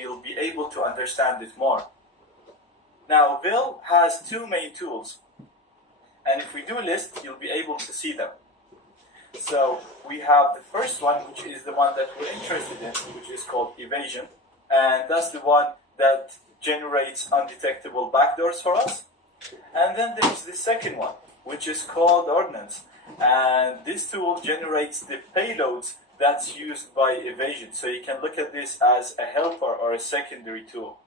you'll be able to understand it more. Now, Bill has two main tools, and if we do a list, you'll be able to see them. So we have the first one, which is the one that we're interested in, which is called evasion, and that's the one that generates undetectable backdoors for us. And then there's the second one, which is called ordnance, and this tool generates the payloads that's used by evasion. So you can look at this as a helper or a secondary tool.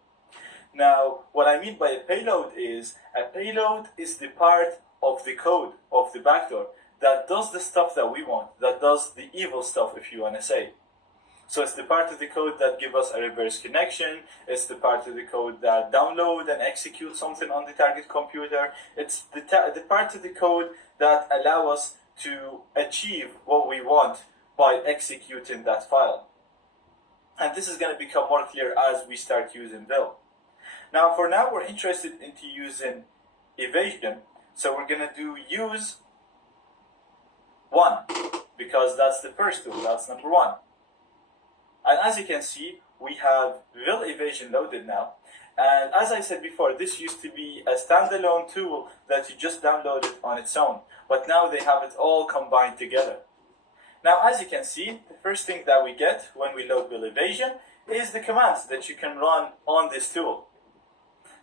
Now, what I mean by a payload is the part of the code of the backdoor that does the stuff that we want, that does the evil stuff, if you want to say. So it's the part of the code that gives us a reverse connection, it's the part of the code that download and execute something on the target computer, it's the part of the code that allow us to achieve what we want by executing that file. And this is going to become more clear as we start using Bill. Now, for now, we're interested into using evasion, so we're going to do use one, because that's the first tool, that's number one. And as you can see, we have Bill evasion loaded now. And as I said before, this used to be a standalone tool that you just downloaded on its own, but now they have it all combined together. Now, as you can see, the first thing that we get when we load Bill evasion is the commands that you can run on this tool.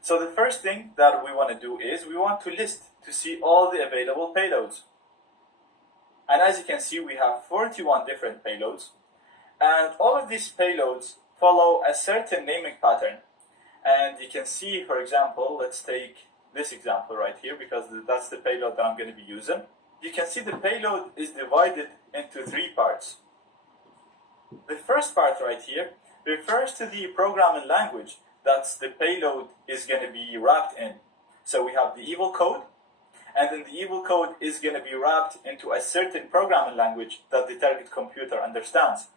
So the first thing that we want to do is we want to list to see all the available payloads. And as you can see, we have 41 different payloads. And all of these payloads follow a certain naming pattern. And you can see, for example, let's take this example right here, because that's the payload that I'm going to be using. You can see the payload is divided into three parts. The first part right here refers to the programming language that's the payload is going to be wrapped in. So we have the evil code, and then the evil code is going to be wrapped into a certain programming language that the target computer understands.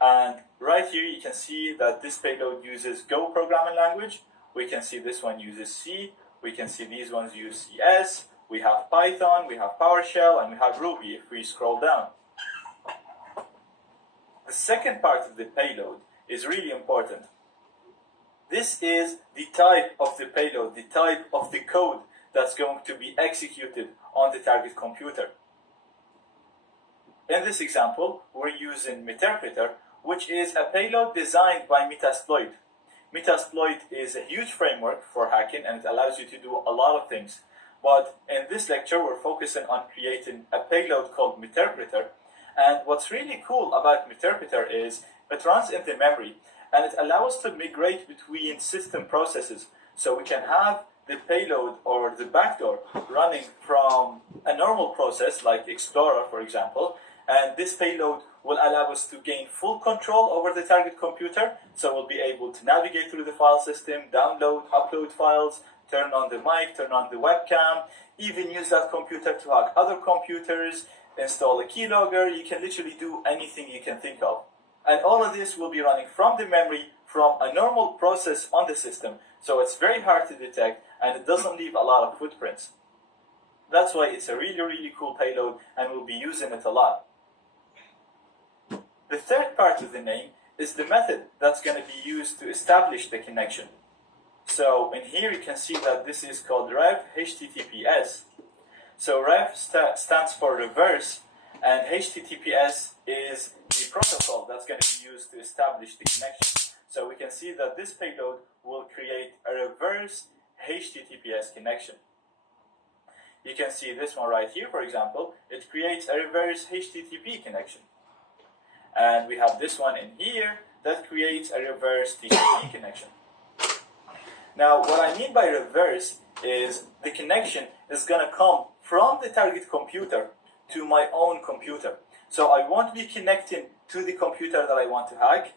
And right here you can see that this payload uses Go programming language. We can see this one uses C. We can see these ones use CS. We have Python, we have PowerShell, and we have Ruby if we scroll down. The second part of the payload is really important. This is the type of the payload, the type of the code that's going to be executed on the target computer. In this example, we're using Meterpreter, which is a payload designed by Metasploit. Metasploit is a huge framework for hacking, and it allows you to do a lot of things. But in this lecture, we're focusing on creating a payload called Meterpreter. And what's really cool about Meterpreter is it runs in the memory, and it allows us to migrate between system processes. So we can have the payload or the backdoor running from a normal process like Explorer, for example, and this payload will allow us to gain full control over the target computer. So we'll be able to navigate through the file system, download, upload files, turn on the mic, turn on the webcam, even use that computer to hack other computers, install a keylogger. You can literally do anything you can think of. And all of this will be running from the memory from a normal process on the system. So it's very hard to detect, and it doesn't leave a lot of footprints. That's why it's a really, really cool payload, and we'll be using it a lot. The third part of the name is the method that's going to be used to establish the connection. So in here you can see that this is called rev HTTPS. So rev stands for reverse, and HTTPS is the protocol that's going to be used to establish the connection. So we can see that this payload will create a reverse HTTPS connection. You can see this one right here, for example. It creates a reverse HTTP connection. And we have this one in here that creates a reverse TCP connection. Now, what I mean by reverse is the connection is going to come from the target computer to my own computer. So I won't be connecting to the computer that I want to hack.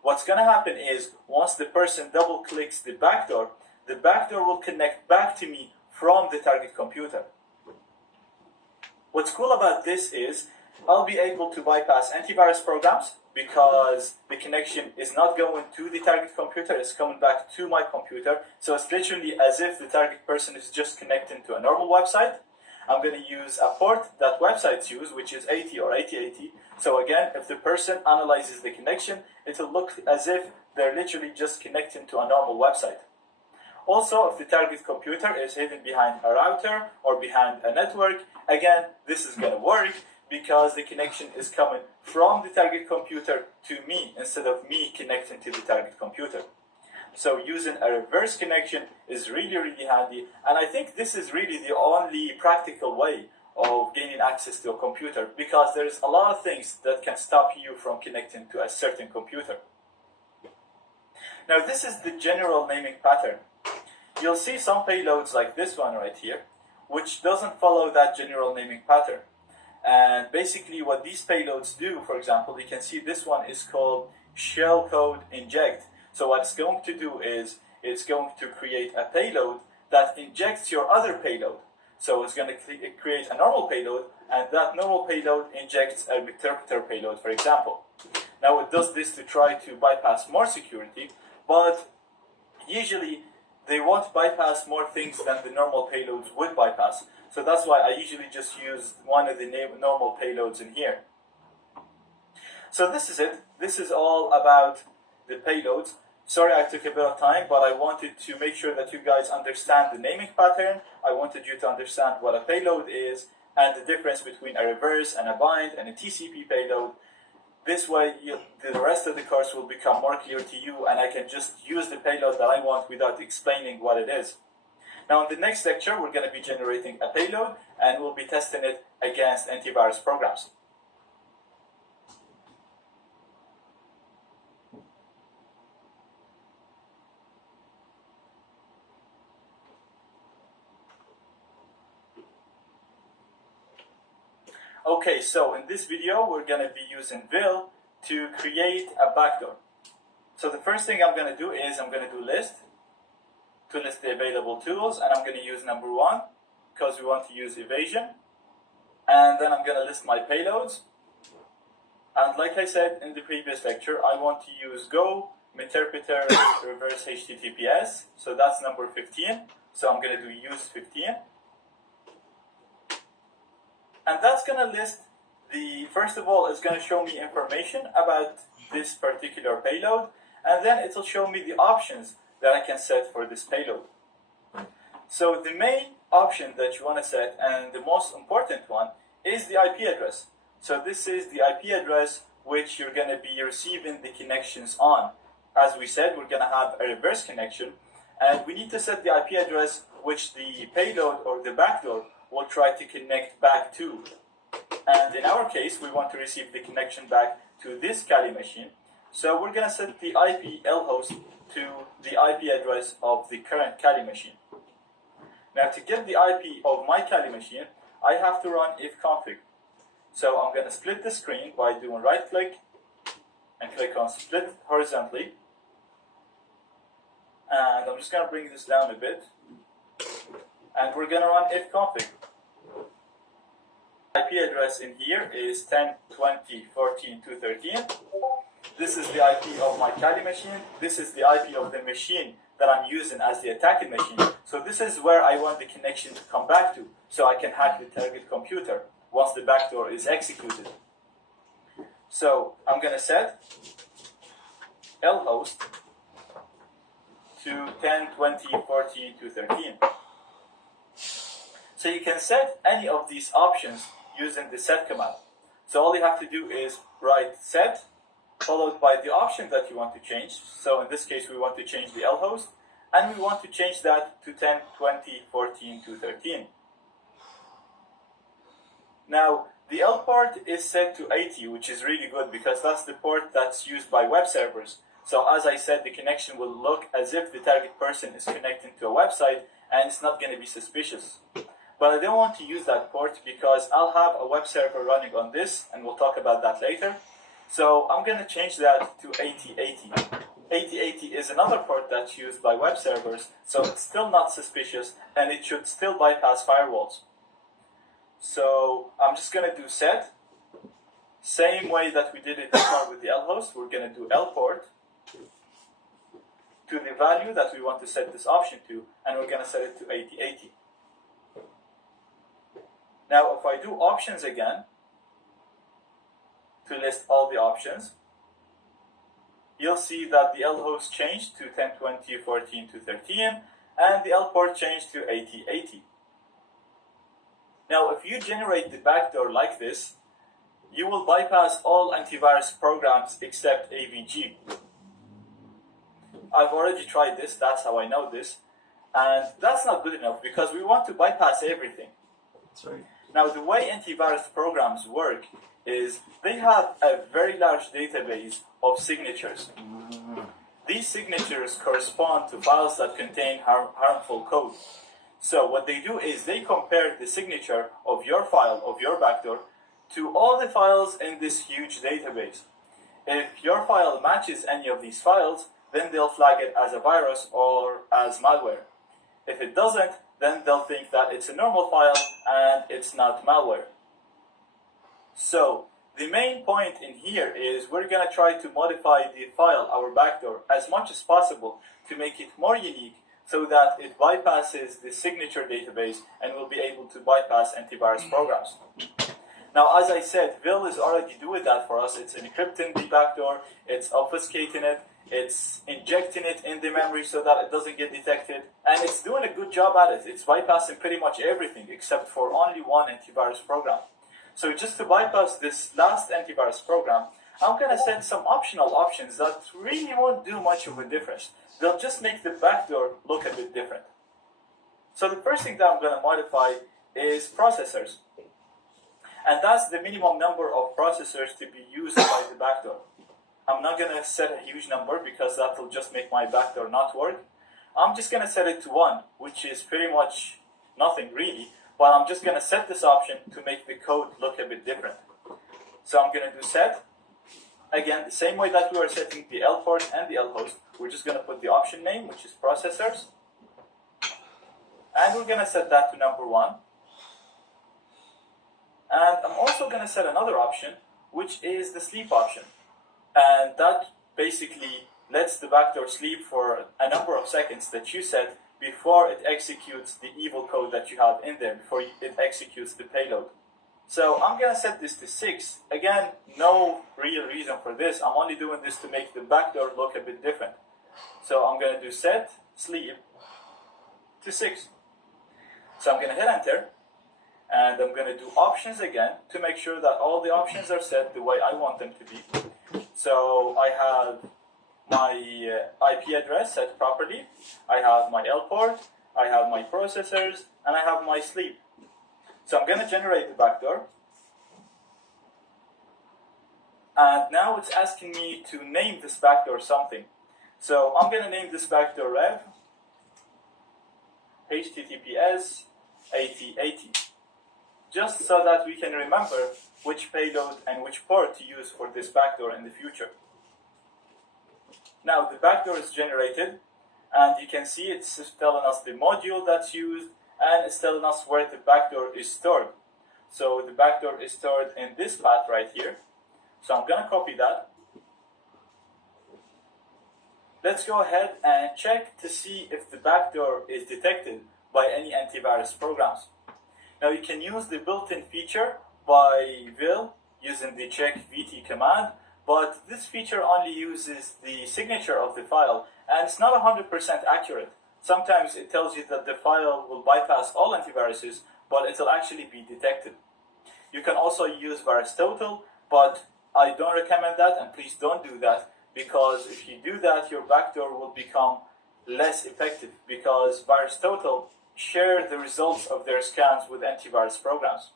What's going to happen is once the person double clicks the backdoor will connect back to me from the target computer. What's cool about this is I'll be able to bypass antivirus programs because the connection is not going to the target computer, it's coming back to my computer. So it's literally as if the target person is just connecting to a normal website. I'm going to use a port that websites use, which is 80 or 8080. So again, if the person analyzes the connection, it'll look as if they're literally just connecting to a normal website. Also, if the target computer is hidden behind a router or behind a network, again, this is going to work because the connection is coming from the target computer to me instead of me connecting to the target computer. So using a reverse connection is really, really handy, and I think this is really the only practical way of gaining access to a computer, because there's a lot of things that can stop you from connecting to a certain computer. Now this is the general naming pattern. You'll see some payloads like this one right here, which doesn't follow that general naming pattern. And basically what these payloads do, for example, you can see this one is called shellcode inject. So what it's going to do is it's going to create a payload that injects your other payload. So it's going to create a normal payload, and that normal payload injects a interpreter payload, for example. Now it does this to try to bypass more security, but usually they won't bypass more things than the normal payloads would bypass. So that's why I usually just use one of the normal payloads in here. So this is it. This is all about the payloads. Sorry I took a bit of time, but I wanted to make sure that you guys understand the naming pattern. I wanted you to understand what a payload is and the difference between a reverse and a bind and a TCP payload. This way, the rest of the course will become more clear to you, and I can just use the payload that I want without explaining what it is. Now in the next lecture, we're going to be generating a payload, and we'll be testing it against antivirus programs. Okay, so in this video, we're going to be using Vil to create a backdoor. So the first thing I'm going to do is I'm going to do list to list the available tools, and I'm going to use number 1 because we want to use evasion. And then I'm going to list my payloads. And like I said in the previous lecture, I want to use Go, Interpreter, Reverse HTTPS. So that's number 15. So I'm going to do use 15. And that's going to list first of all, it's going to show me information about this particular payload, and then it'll show me the options that I can set for this payload. So the main option that you want to set, and the most important one, is the IP address. So this is the IP address which you're going to be receiving the connections on. As we said, we're going to have a reverse connection, and we need to set the IP address which the payload or the backdoor will try to connect back to. And in our case, we want to receive the connection back to this Kali machine. So we're going to set the IP lhost to the IP address of the current Kali machine. Now to get the IP of my Kali machine, I have to run ifconfig. So I'm going to split the screen by doing right click and click on split horizontally. And I'm just going to bring this down a bit. And we're going to run ifconfig. IP address in here is 10.20.14.213. This is the IP of my Kali machine. This is the IP of the machine that I'm using as the attacking machine. So this is where I want the connection to come back to, so I can hack the target computer once the backdoor is executed. So I'm going to set lhost to 10.20.14.213. So you can set any of these options using the set command. So all you have to do is write set, followed by the option that you want to change. So in this case, we want to change the lhost, and we want to change that to 10.20.14.213. Now, the L port is set to 80, which is really good because that's the port that's used by web servers. So as I said, the connection will look as if the target person is connecting to a website, and it's not going to be suspicious. But I don't want to use that port because I'll have a web server running on this, and we'll talk about that later. So I'm going to change that to 8080. 8080 is another port that's used by web servers, so it's still not suspicious, and it should still bypass firewalls. So I'm just going to do set. Same way that we did it before with the lhost, we're going to do lport to the value that we want to set this option to, and we're going to set it to 8080. Now, if I do options again, to list all the options, you'll see that the L host changed to 1020, 14 to 13, and the L port changed to 80, 80. Now, if you generate the backdoor like this, you will bypass all antivirus programs except AVG. I've already tried this, that's how I know this, and that's not good enough because we want to bypass everything. That's right. Now, the way antivirus programs work is they have a very large database of signatures. These signatures correspond to files that contain harmful code. So what they do is they compare the signature of your file, of your backdoor, to all the files in this huge database. If your file matches any of these files, then they'll flag it as a virus or as malware. If it doesn't, then they'll think that it's a normal file and it's not malware. So the main point in here is we're going to try to modify the file, our backdoor, as much as possible to make it more unique so that it bypasses the signature database and will be able to bypass antivirus programs. Now, as I said, Vil is already doing that for us. It's encrypting the backdoor, it's obfuscating it, it's injecting it in the memory so that it doesn't get detected, and it's doing a good job at it. It's bypassing pretty much everything except for only one antivirus program. So just to bypass this last antivirus program, I'm going to set some optional options that really won't do much of a difference. They'll just make the backdoor look a bit different. So the first thing that I'm going to modify is processors. And that's the minimum number of processors to be used by the backdoor. I'm not going to set a huge number because that will just make my backdoor not work. I'm just going to set it to 1, which is pretty much nothing really, but I'm just going to set this option to make the code look a bit different. So I'm going to do set. Again, the same way that we were setting the L port and the L host, we're just going to put the option name, which is processors. And we're going to set that to number 1. And I'm also going to set another option, which is the sleep option. And that basically lets the backdoor sleep for a number of seconds that you set before it executes the evil code that you have in there, before it executes the payload. So I'm going to set this to 6. Again, no real reason for this. I'm only doing this to make the backdoor look a bit different. So I'm going to do set sleep to 6. So I'm going to hit enter. And I'm going to do options again to make sure that all the options are set the way I want them to be. So I have my IP address set properly, I have my L port, I have my processors, and I have my sleep. So I'm going to generate the backdoor. And now it's asking me to name this backdoor something. So I'm going to name this backdoor rev HTTPS 8080. Just so that we can remember which payload and which port to use for this backdoor in the future. Now the backdoor is generated, and you can see it's telling us the module that's used, and it's telling us where the backdoor is stored. So the backdoor is stored in this path right here. So I'm going to copy that. Let's go ahead and check to see if the backdoor is detected by any antivirus programs. Now you can use the built-in feature by Vil using the check VT command, but this feature only uses the signature of the file, and it's not 100% accurate. Sometimes it tells you that the file will bypass all antiviruses, but it'll actually be detected. You can also use VirusTotal, but I don't recommend that, and please don't do that, because if you do that, your backdoor will become less effective, because VirusTotal share the results of their scans with antivirus programs.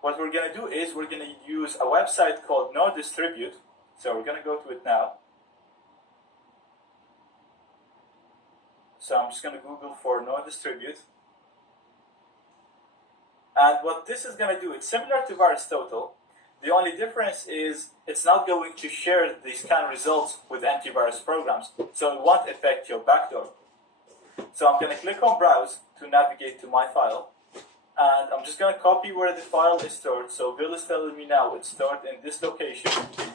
What we're going to do is we're going to use a website called NoDistribute. So we're going to go to it now. So I'm just going to Google for NoDistribute. And what this is going to do, it's similar to VirusTotal. The only difference is it's not going to share the scan results with antivirus programs. So it won't affect your backdoor. So I'm going to click on Browse to navigate to my file. And I'm just going to copy where the file is stored. So Vil is telling me now it's stored in this location.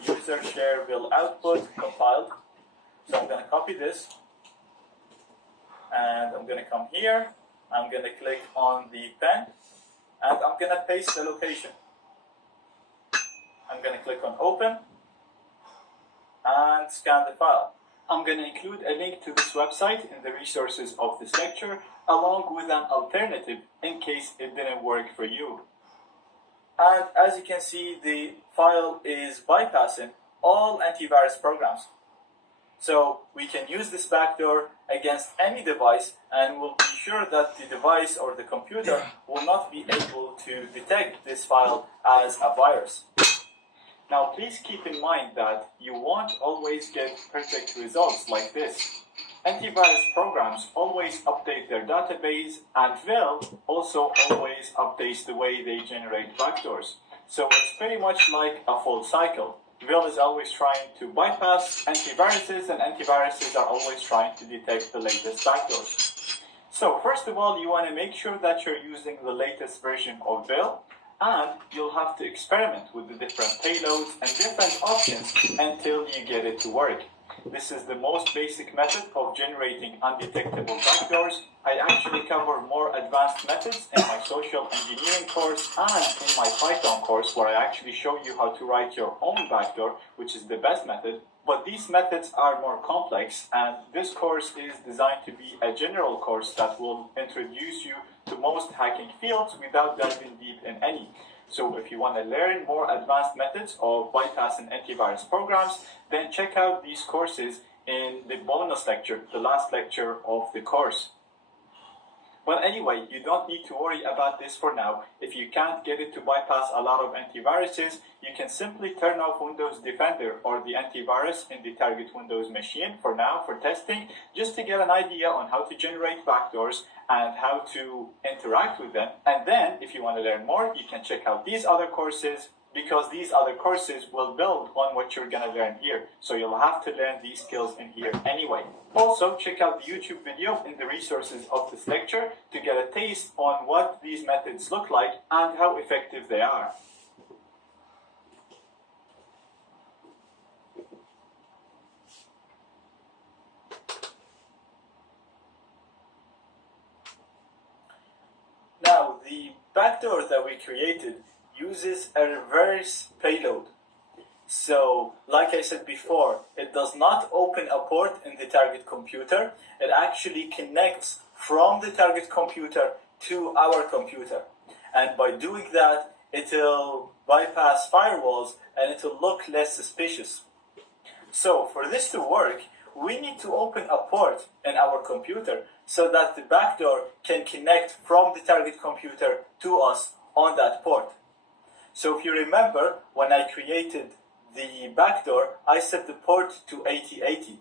User share Vil output compiled. So I'm going to copy this. And I'm going to come here. I'm going to click on the pen. and I'm going to paste the location. I'm going to click on open and scan the file. I'm going to include a link to this website in the resources of this lecture, along with an alternative in case it didn't work for you. And as you can see, the file is bypassing all antivirus programs. So we can use this backdoor against any device, and we'll be sure that the device or the computer will not be able to detect this file as a virus. Now please keep in mind that you won't always get perfect results like this. Antivirus programs always update their database, and Vil also always updates the way they generate backdoors. So it's pretty much like a full cycle. Vil is always trying to bypass antiviruses, and antiviruses are always trying to detect the latest backdoors. So first of all, you want to make sure that you're using the latest version of Vil, and you'll have to experiment with the different payloads and different options until you get it to work. This is the most basic method of generating undetectable backdoors. I actually cover more advanced methods in my social engineering course and in my Python course, where I actually show you how to write your own backdoor, which is the best method. But these methods are more complex, and this course is designed to be a general course that will introduce you to most hacking fields without diving deep in any. So if you want to learn more advanced methods of bypassing antivirus programs, then check out these courses in the bonus lecture, the last lecture of the course. But anyway, you don't need to worry about this for now. If you can't get it to bypass a lot of antiviruses, you can simply turn off Windows Defender or the antivirus in the target Windows machine for now, for testing, just to get an idea on how to generate backdoors and how to interact with them. And then, if you want to learn more, you can check out these other courses, because these other courses will build on what you're going to learn here. So you'll have to learn these skills in here anyway. Also, check out the YouTube video in the resources of this lecture to get a taste on what these methods look like and how effective they are. Now, the backdoor that we created uses a reverse payload. So, like I said before, it does not open a port in the target computer. It actually connects from the target computer to our computer. And by doing that, it'll bypass firewalls and it'll look less suspicious. So, for this to work, we need to open a port in our computer so that the backdoor can connect from the target computer to us on that port. So if you remember, when I created the backdoor, I set the port to 8080.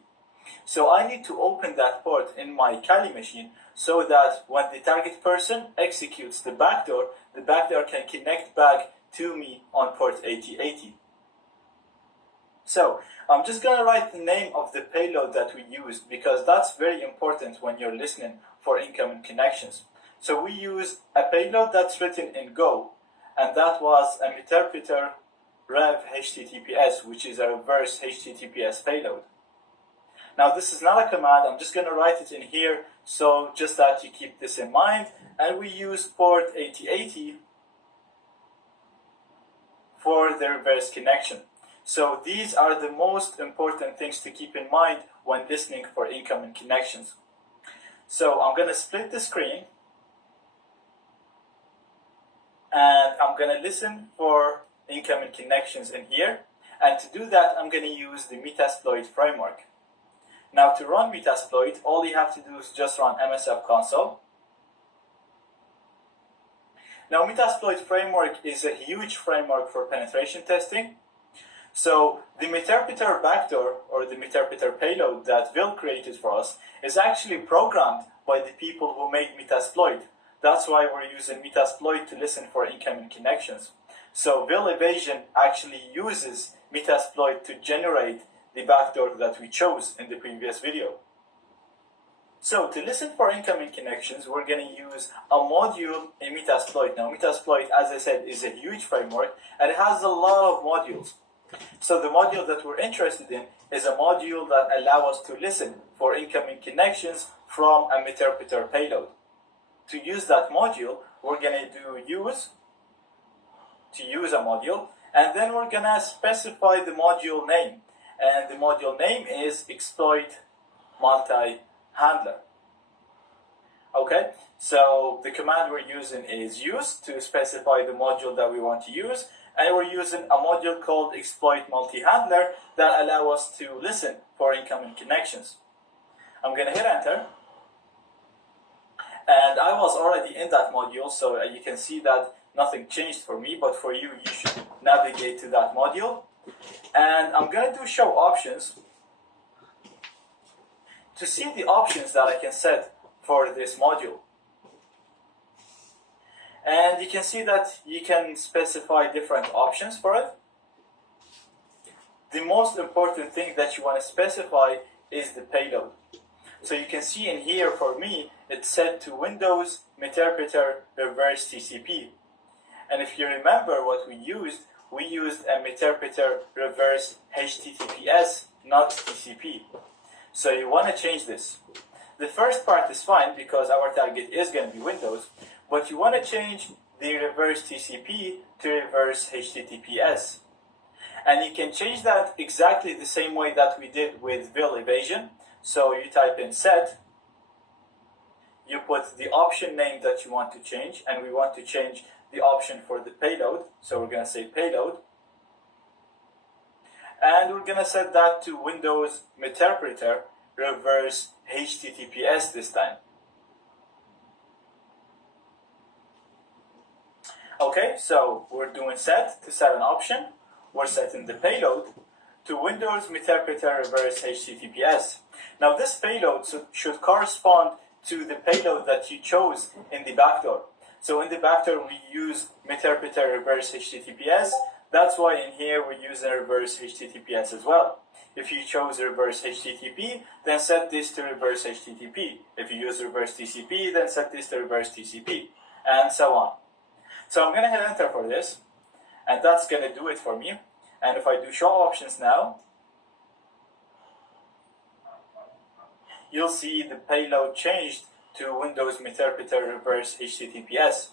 So I need to open that port in my Kali machine so that when the target person executes the backdoor can connect back to me on port 8080. So I'm just going to write the name of the payload that we used, because that's very important when you're listening for incoming connections. So we used a payload that's written in Go, and that was a interpreter rev HTTPS, which is a reverse HTTPS payload. Now this is not a command, I'm just going to write it in here, so just that you keep this in mind. And we use port 8080 for the reverse connection. So these are the most important things to keep in mind when listening for incoming connections. So I'm going to split the screen, and I'm going to listen for incoming connections in here. And to do that, I'm going to use the Metasploit framework. Now to run Metasploit, all you have to do is just run MSF console. Now Metasploit framework is a huge framework for penetration testing. So the Meterpreter backdoor, or the Meterpreter payload that Vil created for us, is actually programmed by the people who made Metasploit. That's why we're using Metasploit to listen for incoming connections. So Vil Evasion actually uses Metasploit to generate the backdoor that we chose in the previous video. So to listen for incoming connections, we're going to use a module in Metasploit. Now Metasploit, as I said, is a huge framework, and it has a lot of modules. So the module that we're interested in is a module that allows us to listen for incoming connections from a Meterpreter payload. To use that module, we're gonna do use a module, and then we're gonna specify the module name, and the module name is exploit multi-handler. Okay, so the command we're using is use to specify the module that we want to use, and we're using a module called exploit multi-handler that allow us to listen for incoming connections. I'm gonna hit enter, and I was already in that module, so you can see that nothing changed for me, but for you, you should navigate to that module. And I'm going to do show options to see the options that I can set for this module. And you can see that you can specify different options for it. The most important thing that you want to specify is the payload. So you can see in here, for me, it's set to Windows Meterpreter Reverse TCP. And if you remember what we used a Meterpreter Reverse HTTPS, not TCP. So you want to change this. The first part is fine because our target is going to be Windows, but you want to change the Reverse TCP to Reverse HTTPS. And you can change that exactly the same way that we did with Will Evasion. So you type in set, you put the option name that you want to change, and we want to change the option for the payload, so we're going to say payload, and we're going to set that to Windows Meterpreter Reverse HTTPS this time. Okay, so we're doing set to set an option, we're setting the payload to Windows Meterpreter Reverse HTTPS. Now this payload should correspond to the payload that you chose in the backdoor. So in the backdoor we use Meterpreter Reverse HTTPS. That's why in here we're using Reverse HTTPS as well. If you chose Reverse HTTP, then set this to Reverse HTTP. If you use Reverse TCP, then set this to Reverse TCP, and so on. So I'm going to hit enter for this, and that's going to do it for me. And if I do show options now, you'll see the payload changed to Windows Meterpreter Reverse HTTPS.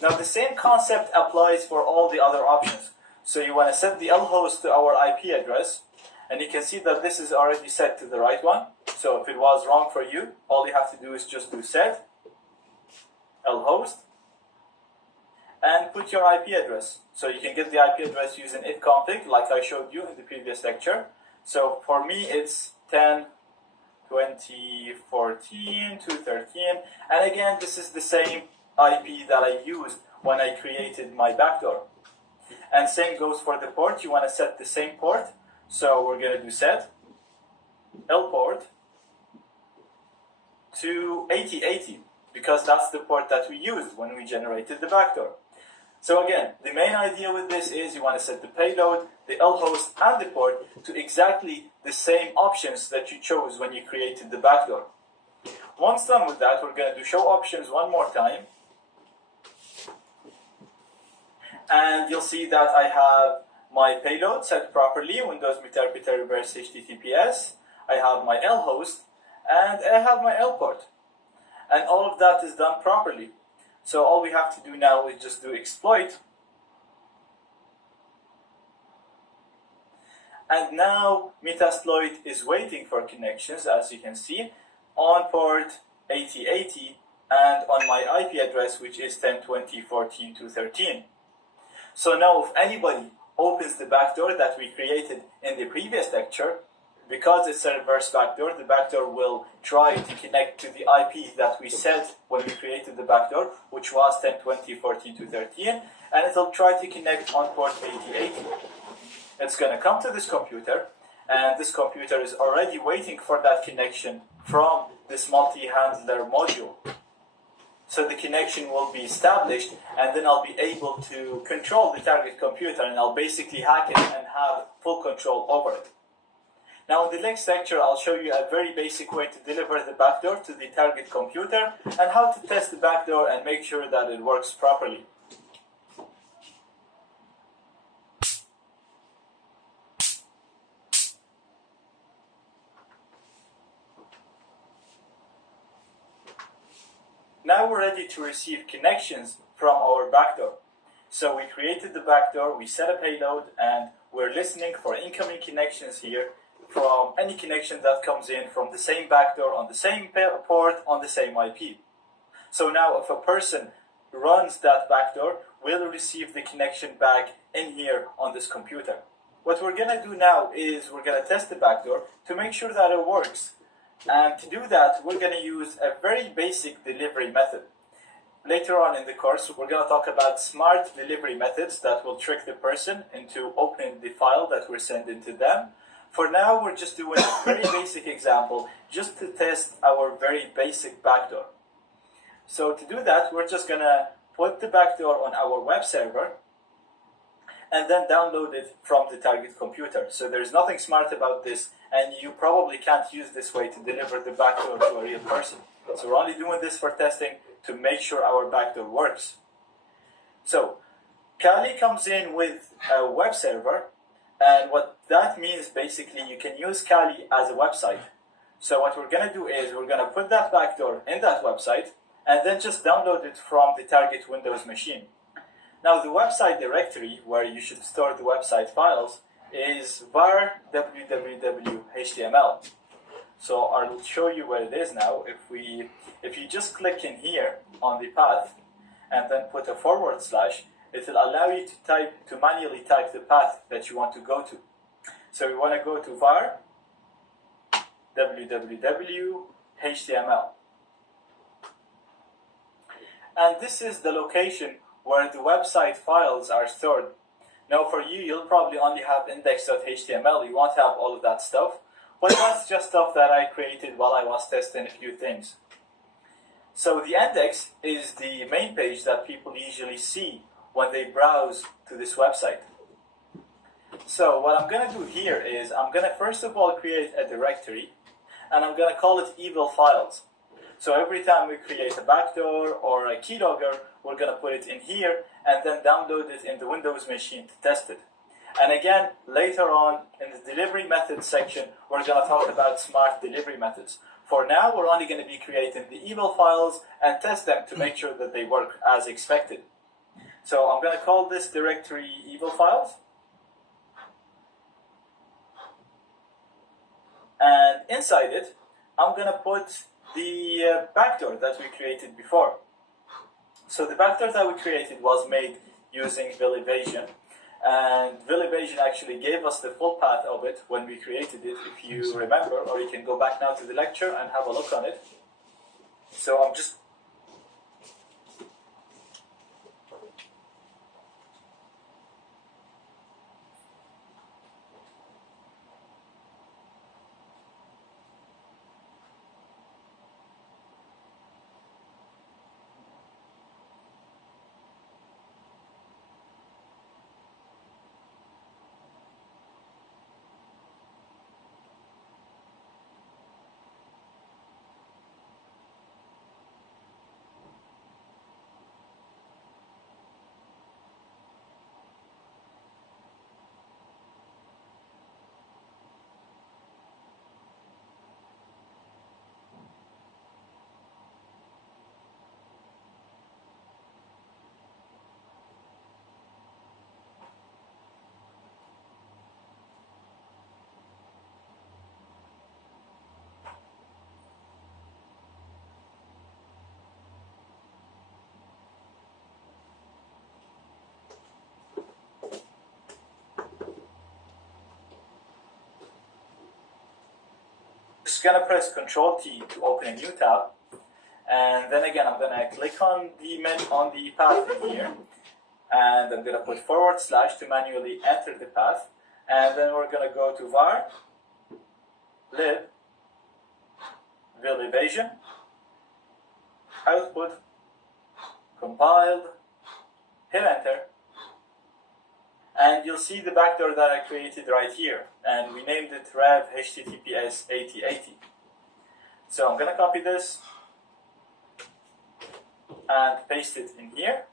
Now the same concept applies for all the other options. So you want to set the lhost to our IP address, and you can see that this is already set to the right one. So if it was wrong for you, all you have to do is just do set lhost and put your IP address. So you can get the IP address using ifconfig like I showed you in the previous lecture. So for me it's 10.20.14.2.13, and again this is the same IP that I used when I created my backdoor. And same goes for the port. You want to set the same port, so we're going to do set lport to 8080 because that's the port that we used when we generated the backdoor. So again, the main idea with this is you want to set the payload, the lhost, and the port to exactly the same options that you chose when you created the backdoor. Once done with that, we're going to do show options one more time. And you'll see that I have my payload set properly, Windows Meterpreter Reverse HTTPS. I have my lhost, and I have my lport. And all of that is done properly. So all we have to do now is just do exploit. And now Metasploit is waiting for connections, as you can see, on port 8080 and on my IP address, which is 10.20.14.2.13. So now if anybody opens the backdoor that we created in the previous lecture, because it's a reverse backdoor, the backdoor will try to connect to the IP that we set when we created the backdoor, which was 10.20.14.2.13, and it'll try to connect on port 8080. It's going to come to this computer, and this computer is already waiting for that connection from this multi-handler module. So the connection will be established, and then I'll be able to control the target computer, and I'll basically hack it and have full control over it. Now in the next lecture, I'll show you a very basic way to deliver the backdoor to the target computer and how to test the backdoor and make sure that it works properly. now we're ready to receive connections from our backdoor. So we created the backdoor, we set a payload, and we're listening for incoming connections here from any connection that comes in from the same backdoor on the same port on the same IP. So now if a person runs that backdoor, we'll receive the connection back in here on this computer. What we're going to do now is we're going to test the backdoor to make sure that it works. And to do that, we're going to use a very basic delivery method. Later on in the course, we're going to talk about smart delivery methods that will trick the person into opening the file that we're sending to them. For now, we're just doing a very basic example just to test our very basic backdoor. So to do that, we're just going to put the backdoor on our web server and then download it from the target computer. So there's nothing smart about this, and you probably can't use this way to deliver the backdoor to a real person. So we're only doing this for testing to make sure our backdoor works. So Kali comes in with a web server, and what that means basically you can use Kali as a website. So what we're going to do is we're going to put that backdoor in that website and then just download it from the target Windows machine. Now the website directory where you should store the website files is var www.html. So I'll show you where it is now. If you just click in here on the path and then put a /, it will allow you to manually type the path that you want to go to. So we want to go to var www.html. And this is the location where the website files are stored. Now for you, you'll probably only have index.html. You won't have all of that stuff. But that's just stuff that I created while I was testing a few things. So the index is the main page that people usually see when they browse to this website. So what I'm going to do here is I'm going to first of all create a directory, and I'm going to call it evil files. So every time we create a backdoor or a keylogger, we're going to put it in here and then download it in the Windows machine to test it. And again, later on in the delivery methods section, we're going to talk about smart delivery methods. For now, we're only going to be creating the evil files and test them to make sure that they work as expected. So I'm going to call this directory evil files. And inside it, I'm going to put the backdoor that we created before. So the backdoor that we created was made using Will Evasion. And Will Evasion actually gave us the full path of it when we created it, if you remember, or you can go back now to the lecture and have a look on it. So I'm just going to press Ctrl-T to open a new tab, and then again I'm going to click on the path in here, and I'm going to put / to manually enter the path, and then we're going to go to var lib Will Evasion output compiled, hit enter, and you'll see the backdoor that I created right here, and we named it rev https 8080. So I'm going to copy this and paste it in here,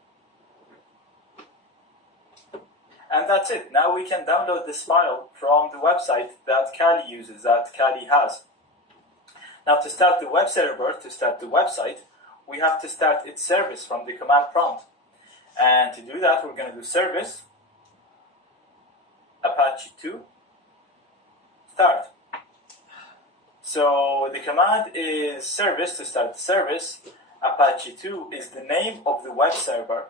and that's it. Now we can download this file from the website that Kali uses, that Kali has. Now to start the web server, to start the website, we have to start its service from the command prompt. And to do that, we're going to do service Apache 2 start. So the command is service to start the service. Apache 2 is the name of the web server,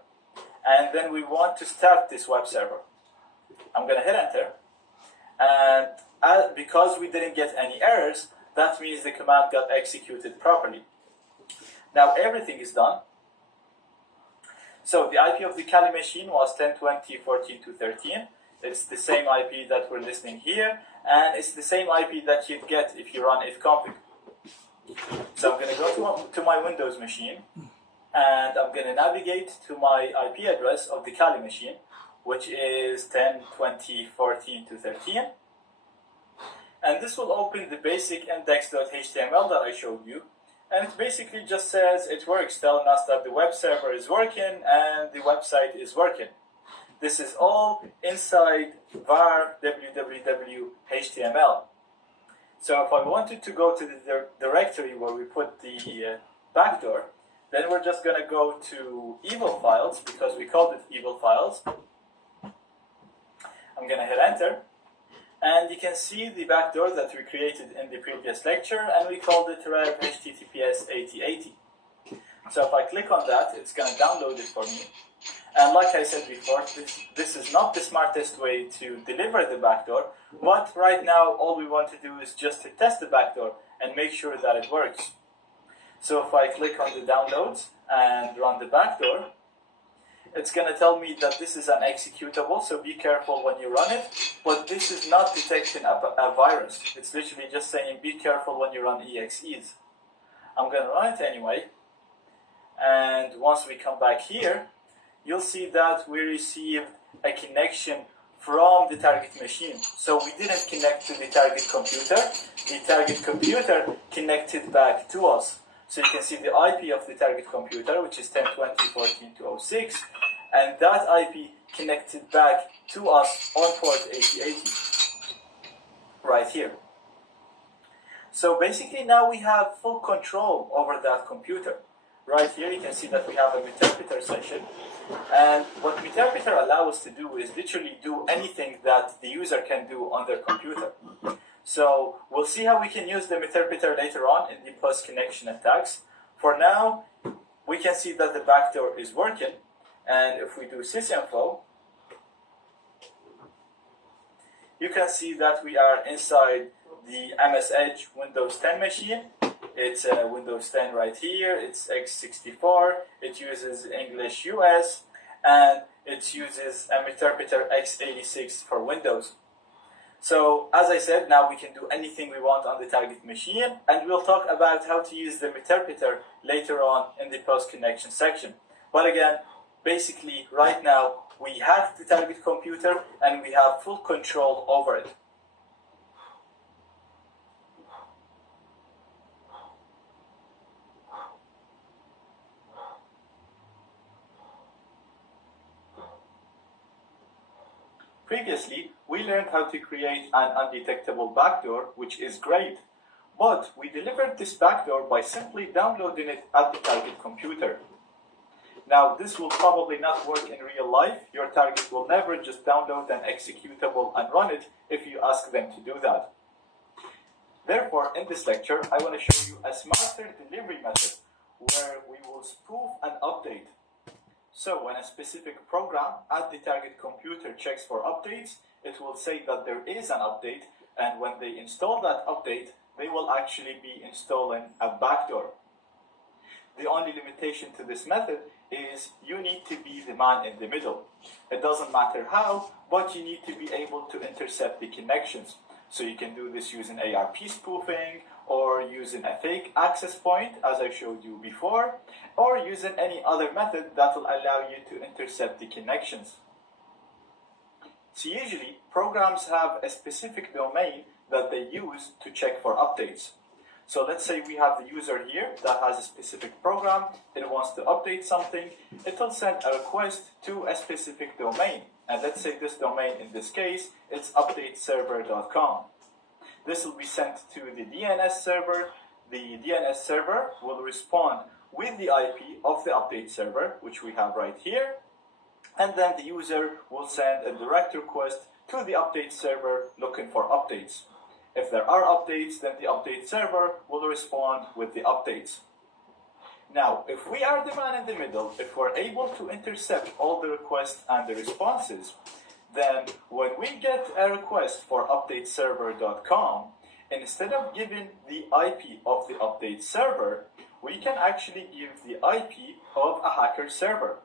and then we want to start this web server. I'm going to hit enter, and because we didn't get any errors, that means the command got executed properly. Now everything is done. So the IP of the Kali machine was 10.20.14.2.13. It's the same IP that we're listening here, and it's the same IP that you'd get if you run ifconfig. So I'm going to go to my Windows machine, and I'm going to navigate to my IP address of the Kali machine, which is 10.20.14.2.13. And this will open the basic index.html that I showed you. And it basically just says it works, telling us that the web server is working and the website is working. This is all inside var www html. So if I wanted to go to the directory where we put the backdoor, then we're just going to go to evil files, because we called it evil files. I'm going to hit enter, and you can see the backdoor that we created in the previous lecture, and we called it rev https 8080. So if I click on that, it's going to download it for me. And like I said before, this is not the smartest way to deliver the backdoor, but right now all we want to do is just to test the backdoor and make sure that it works. So if I click on the downloads and run the backdoor, it's going to tell me that this is an executable, so be careful when you run it, but this is not detecting a virus. It's literally just saying be careful when you run exes. I'm going to run it anyway, and once we come back here, you'll see that we received a connection from the target machine. So we didn't connect to the target computer. The target computer connected back to us. So you can see the IP of the target computer, which is 10.20.14.206, and that IP connected back to us on port 8080, right here. So basically now we have full control over that computer. Right here you can see that we have a Meterpreter session, and what Meterpreter allows us to do is literally do anything that the user can do on their computer. So we'll see how we can use the Meterpreter later on in the post-connection attacks. For now, we can see that the backdoor is working, and if we do sysinfo, you can see that we are inside the MS Edge Windows 10 machine. It's Windows 10 right here, it's x64, it uses English US, and it uses a Meterpreter x86 for Windows. So, as I said, now we can do anything we want on the target machine, and we'll talk about how to use the Meterpreter later on in the post-connection section. But again, basically, right now, we have the target computer, and we have full control over it. Previously, we learned how to create an undetectable backdoor, which is great, but we delivered this backdoor by simply downloading it at the target computer. Now, this will probably not work in real life. Your target will never just download an executable and run it if you ask them to do that. Therefore, in this lecture, I want to show you a smarter delivery method where we will spoof an update. So when a specific program at the target computer checks for updates, it will say that there is an update, and when they install that update, they will actually be installing a backdoor. The only limitation to this method is you need to be the man in the middle. It doesn't matter how, but you need to be able to intercept the connections. So you can do this using ARP spoofing, or using a fake access point, as I showed you before, or using any other method that will allow you to intercept the connections. So usually, programs have a specific domain that they use to check for updates. So let's say we have the user here that has a specific program, it wants to update something, it will send a request to a specific domain. And let's say this domain, in this case, it's updateserver.com. This will be sent to the DNS server. The DNS server will respond with the IP of the update server, which we have right here, and then the user will send a direct request to the update server looking for updates. If there are updates, then the update server will respond with the updates. Now, if we are the man in the middle, if we're able to intercept all the requests and the responses, then when we get a request for updateserver.com, instead of giving the IP of the update server, we can actually give the IP of a hacker server.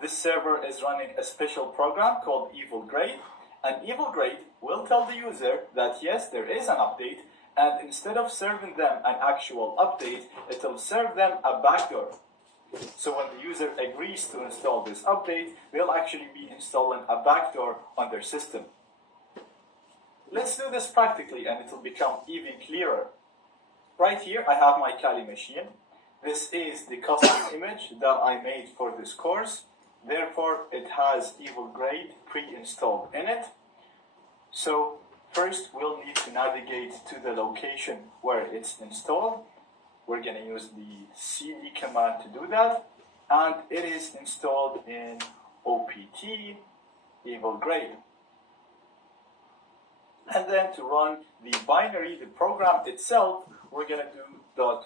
This server is running a special program called EvilGrade, and EvilGrade will tell the user that yes, there is an update, and instead of serving them an actual update, it will serve them a backdoor. So when the user agrees to install this update, they'll actually be installing a backdoor on their system. Let's do this practically and it will become even clearer. Right here I have my Kali machine. This is the custom image that I made for this course. Therefore it has EvilGrade pre-installed in it. So first we'll need to navigate to the location where it's installed. We're going to use the cd command to do that, and it is installed in OPT EvilGrade. And then to run the binary, the program itself, we're going to do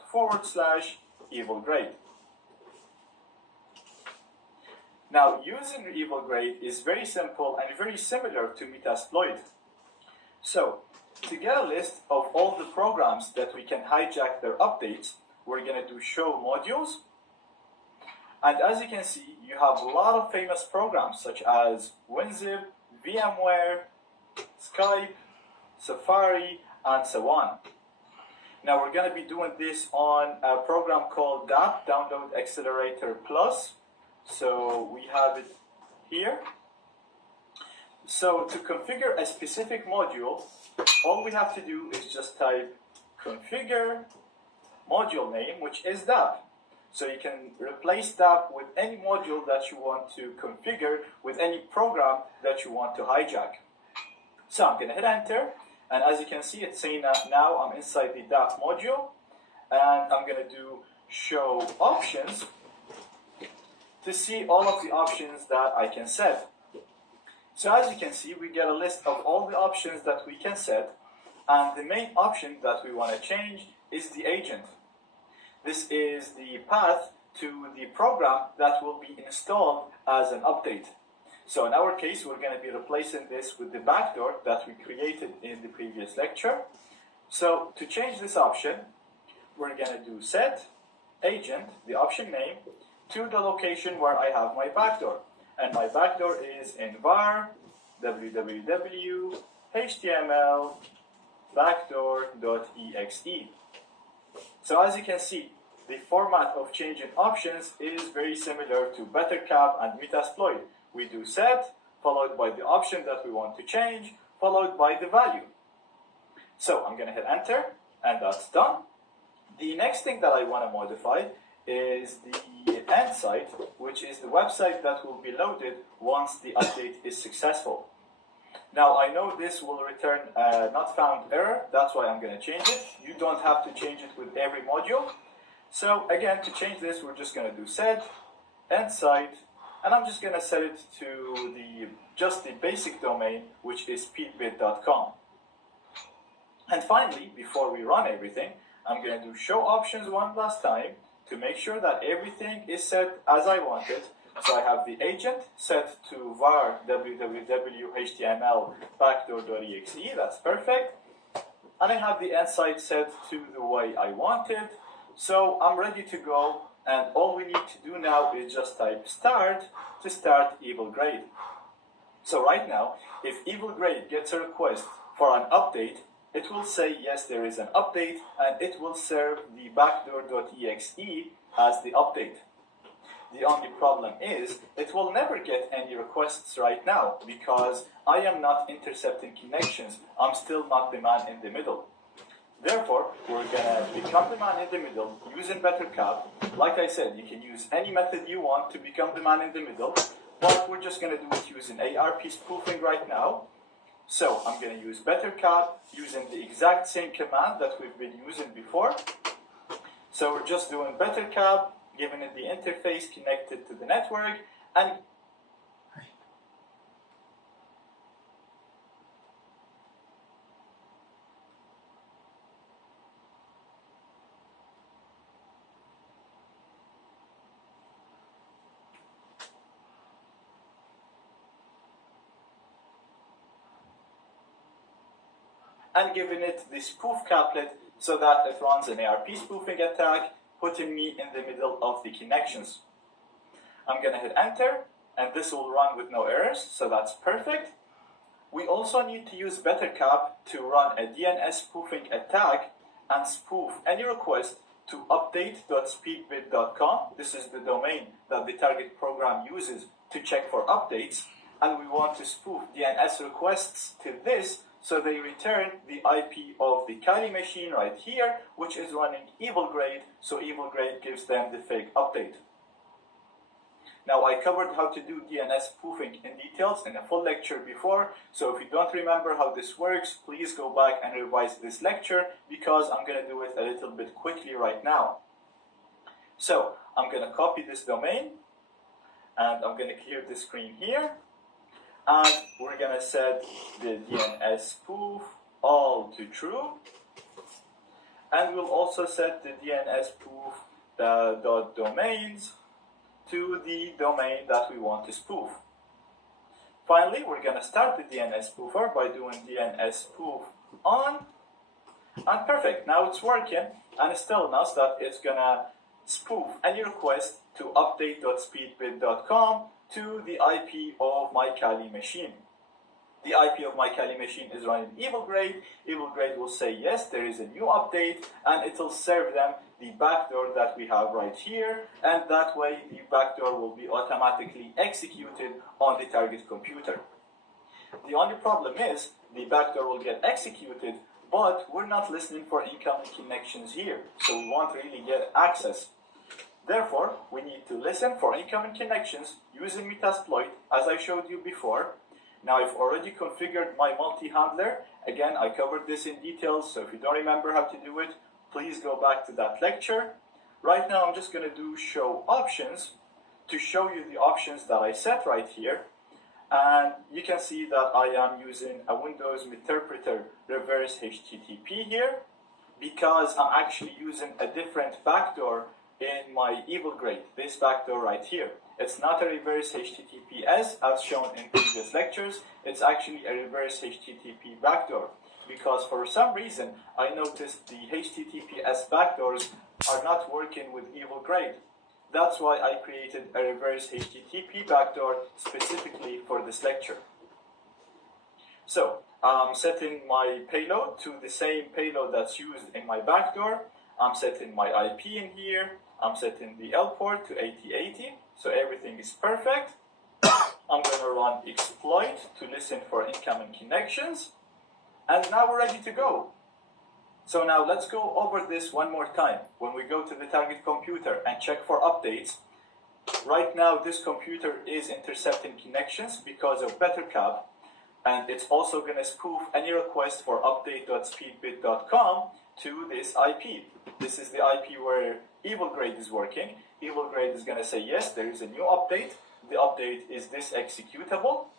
/EvilGrade. Now, using EvilGrade is very simple and very similar to Metasploit. So, to get a list of all the programs that we can hijack their updates, we're going to do show modules. And as you can see, you have a lot of famous programs such as WinZip, VMware, Skype, Safari, and so on. Now we're going to be doing this on a program called DAP, Download Accelerator Plus. So we have it here. So to configure a specific module, all we have to do is just type configure module name, which is DAP. So you can replace DAP with any module that you want to configure with any program that you want to hijack. So I'm going to hit enter, and as you can see, it's saying that now I'm inside the DAP module, and I'm going to do show options to see all of the options that I can set. So as you can see, we get a list of all the options that we can set, and the main option that we want to change is the agent. This is the path to the program that will be installed as an update. So in our case, we're going to be replacing this with the backdoor that we created in the previous lecture. So to change this option, we're going to do set agent, the option name, to the location where I have my backdoor. And my backdoor is in var www html backdoor.exe. So as you can see, the format of changing options is very similar to BetterCap and Metasploit. We do set, followed by the option that we want to change, followed by the value. So I'm going to hit enter, and that's done. The next thing that I want to modify is the end site, which is the website that will be loaded once the update is successful. Now I know this will return a not found error, that's why I'm going to change it. You don't have to change it with every module. So again, to change this, we're just going to do set end site, and I'm just going to set it to just the basic domain, which is speedbit.com. And finally, before we run everything, I'm going to do show options one last time to make sure that everything is set as I want it. So I have the agent set to var www html backdoor.exe, that's perfect. And I have the end site set to the way I want it. So I'm ready to go, and all we need to do now is just type start to start EvilGrade. So right now, if EvilGrade gets a request for an update, it will say yes, there is an update, and it will serve the backdoor.exe as the update. The only problem is it will never get any requests right now because I am not intercepting connections. I'm still not the man in the middle. Therefore, we're going to become the man in the middle using BetterCap. Like I said, you can use any method you want to become the man in the middle, but we're just going to do it using ARP spoofing right now. So I'm going to use BetterCap using the exact same command that we've been using before. So we're just doing BetterCap giving it the interface connected to the network, and giving it the spoof couplet so that it runs an ARP spoofing attack, putting me in the middle of the connections. I'm going to hit enter, and this will run with no errors, so that's perfect. We also need to use BetterCap to run a DNS spoofing attack and spoof any request to update.speedbit.com. This is the domain that the target program uses to check for updates, and we want to spoof DNS requests to this so they return the IP of the Kali machine right here, which is running EvilGrade, so EvilGrade gives them the fake update. Now, I covered how to do DNS spoofing in details in a full lecture before, so if you don't remember how this works, please go back and revise this lecture, because I'm going to do it a little bit quickly right now. So, I'm going to copy this domain, and I'm going to clear the screen here. And we're going to set the DNS spoof all to true. And we'll also set the DNS spoof .domains to the domain that we want to spoof. Finally, we're going to start the DNS spoofer by doing DNS spoof on. And perfect, now it's working, and it's telling us that it's going to spoof any request to update.speedbit.com to the IP of my Kali machine. The IP of my Kali machine is running EvilGrade. EvilGrade will say yes, there is a new update, and it will serve them the backdoor that we have right here, and that way the backdoor will be automatically executed on the target computer. The only problem is the backdoor will get executed, but we're not listening for incoming connections here, so we won't really get access. Therefore, we need to listen for incoming connections using Metasploit, as I showed you before. Now, I've already configured my multi-handler. Again, I covered this in detail, so if you don't remember how to do it, please go back to that lecture. Right now, I'm just going to do show options to show you the options that I set right here. And you can see that I am using a Windows Interpreter reverse HTTP here, because I'm actually using a different backdoor in my EvilGrade, this backdoor right here. It's not a reverse HTTPS as shown in previous lectures, it's actually a reverse HTTP backdoor, because for some reason I noticed the HTTPS backdoors are not working with EvilGrade. That's why I created a reverse HTTP backdoor specifically for this lecture. So, I'm setting my payload to the same payload that's used in my backdoor. I'm setting my IP in here. I'm setting the L port to 8080, so everything is perfect. I'm going to run exploit to listen for incoming connections. And now we're ready to go. So now let's go over this one more time. When we go to the target computer and check for updates, right now this computer is intercepting connections because of BetterCap, and it's also going to spoof any request for update.speedbit.com to this IP. This is the IP where EvilGrade is working. EvilGrade is going to say yes, there is a new update. The update is this executable.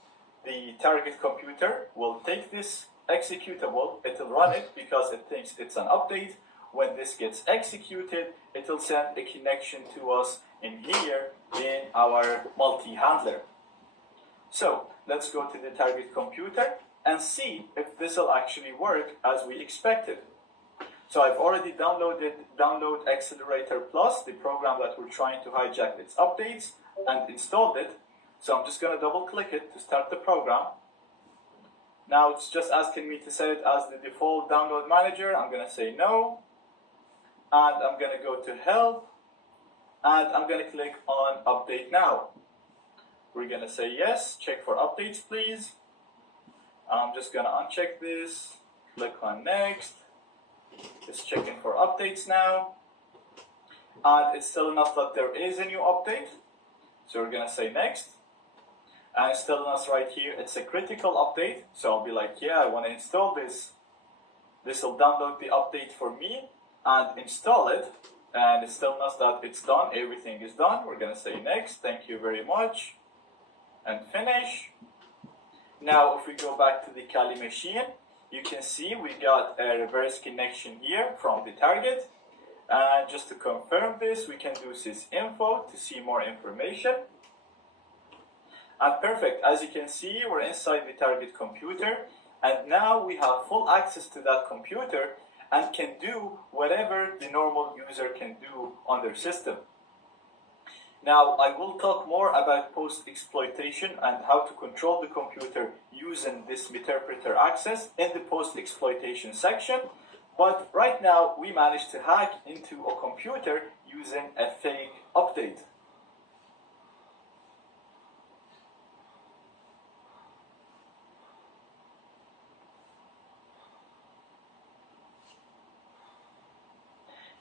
The target computer will take this executable, it will run it because it thinks it's an update. When this gets executed, it will send a connection to us in here in our multi-handler. So let's go to the target computer and see if this will actually work as we expected. So I've already downloaded Download Accelerator Plus, the program that we're trying to hijack its updates, and installed it. So I'm just going to double click it to start the program. Now it's just asking me to set it as the default download manager. I'm going to say no. And I'm going to go to help. And I'm going to click on update now. We're going to say yes, check for updates please. I'm just going to uncheck this, click on next. It's checking for updates now. And it's telling us that there is a new update. So we're going to say next. And it's telling us right here it's a critical update. So I'll be like, yeah, I want to install this. This will download the update for me and install it. and it's telling us that it's done, everything is done. We're going to say next, thank you very much, and finish. Now if we go back to the Kali machine, you can see we got a reverse connection here from the target. And just to confirm this, we can do sysinfo to see more information. And perfect, as you can see, we're inside the target computer, and now we have full access to that computer and can do whatever the normal user can do on their system. Now, I will talk more about post-exploitation and how to control the computer using this interpreter access in the post-exploitation section. But right now, we managed to hack into a computer using a fake update.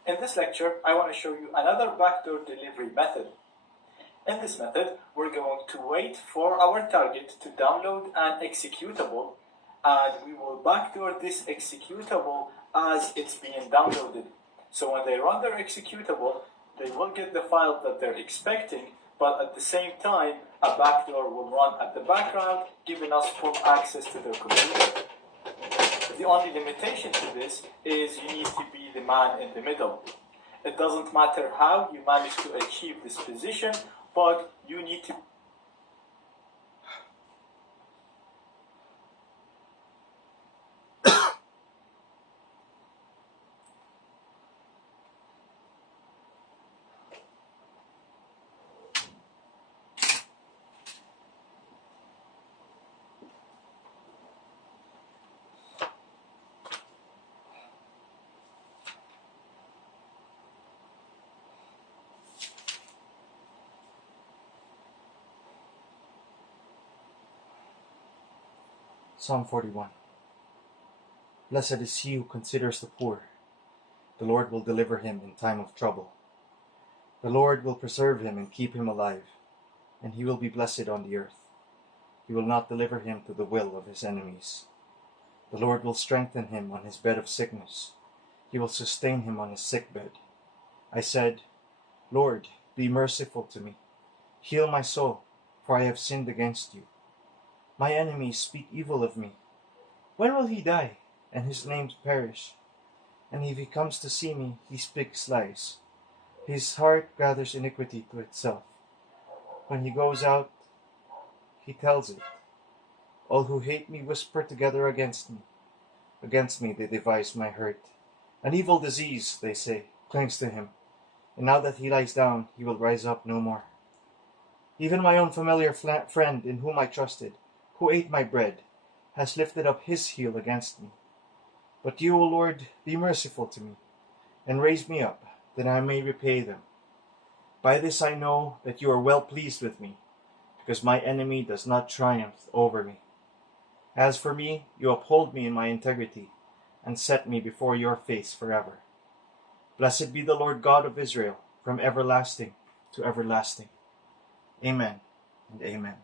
In this lecture, I want to show you another backdoor delivery method. In this method, we're going to wait for our target to download an executable, and we will backdoor this executable as it's being downloaded. So when they run their executable, they will get the file that they're expecting, but at the same time, a backdoor will run at the background, giving us full access to their computer. The only limitation to this is you need to be the man in the middle. It doesn't matter how you manage to achieve this position, but you need to Psalm 41. Blessed is he who considers the poor. The Lord will deliver him in time of trouble. The Lord will preserve him and keep him alive, and he will be blessed on the earth. He will not deliver him to the will of his enemies. The Lord will strengthen him on his bed of sickness. He will sustain him on his sick bed. I said, Lord, be merciful to me. Heal my soul, for I have sinned against you. My enemies speak evil of me. When will he die, and his name perish? And if he comes to see me, he speaks lies. His heart gathers iniquity to itself. When he goes out, he tells it. All who hate me whisper together against me. Against me they devise my hurt. An evil disease, they say, clings to him. And now that he lies down, he will rise up no more. Even my own familiar friend in whom I trusted, who ate my bread, has lifted up his heel against me. But you, O Lord, be merciful to me, and raise me up, that I may repay them. By this I know that you are well pleased with me, because my enemy does not triumph over me. As for me, you uphold me in my integrity, and set me before your face forever. Blessed be the Lord God of Israel, from everlasting to everlasting. Amen and amen.